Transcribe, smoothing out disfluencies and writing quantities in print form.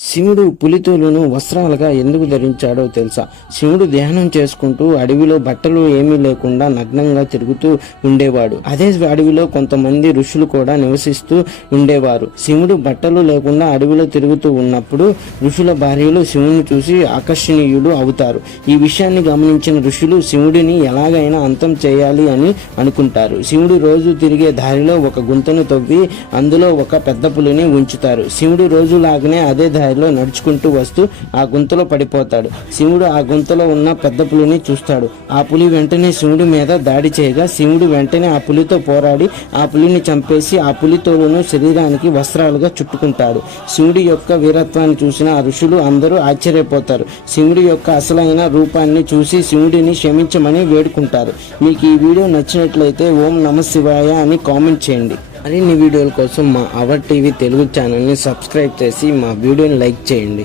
శివుడు పులితోలును వస్త్రాలుగా ఎందుకు ధరించాడో తెలుసా? శివుడు ధ్యానం చేసుకుంటూ అడవిలో బట్టలు ఏమీ లేకుండా నగ్నంగా తిరుగుతూ ఉండేవాడు. అదే అడవిలో కొంతమంది ఋషులు కూడా నివసిస్తూ ఉండేవారు. శివుడు బట్టలు లేకుండా అడవిలో తిరుగుతూ ఉన్నప్పుడు ఋషుల భార్యలు శివుని చూసి ఆకర్షణీయుడు అవుతారు. ఈ విషయాన్ని గమనించిన ఋషులు శివుడిని ఎలాగైనా అంతం చేయాలి అని అనుకుంటారు. శివుడు రోజు తిరిగే దారిలో ఒక గుంతను తవ్వి అందులో ఒక పెద్ద పులిని ఉంచుతారు. శివుడు రోజులాగానే అదే దారిలో నడుచుకుంటూ వస్తూ ఆ గుంతలో పడిపోతాడు. శివుడు ఆ గుంతలో ఉన్న పెద్ద పులిని చూస్తాడు. ఆ పులి వెంటనే శివుడి మీద దాడి చేయగా శివుడు వెంటనే ఆ పులితో పోరాడి ఆ పులిని చంపేసి ఆ పులి తోలును శరీరానికి వస్త్రాలుగా చుట్టుకుంటాడు. శివుడి యొక్క వీరత్వాన్ని చూసిన ఆ ఋషులు అందరూ ఆశ్చర్యపోతారు. శివుడి యొక్క అసలైన రూపాన్ని చూసి శివుడిని క్షమించమని వేడుకుంటారు. మీకు ఈ వీడియో నచ్చినట్లయితే ఓం నమ శివాయ అని కామెంట్ చేయండి. మరిన్ని వీడియోల కోసం మా అవర్ టీవీ తెలుగు ఛానల్ని సబ్స్క్రైబ్ చేసి మా వీడియోని లైక్ చేయండి.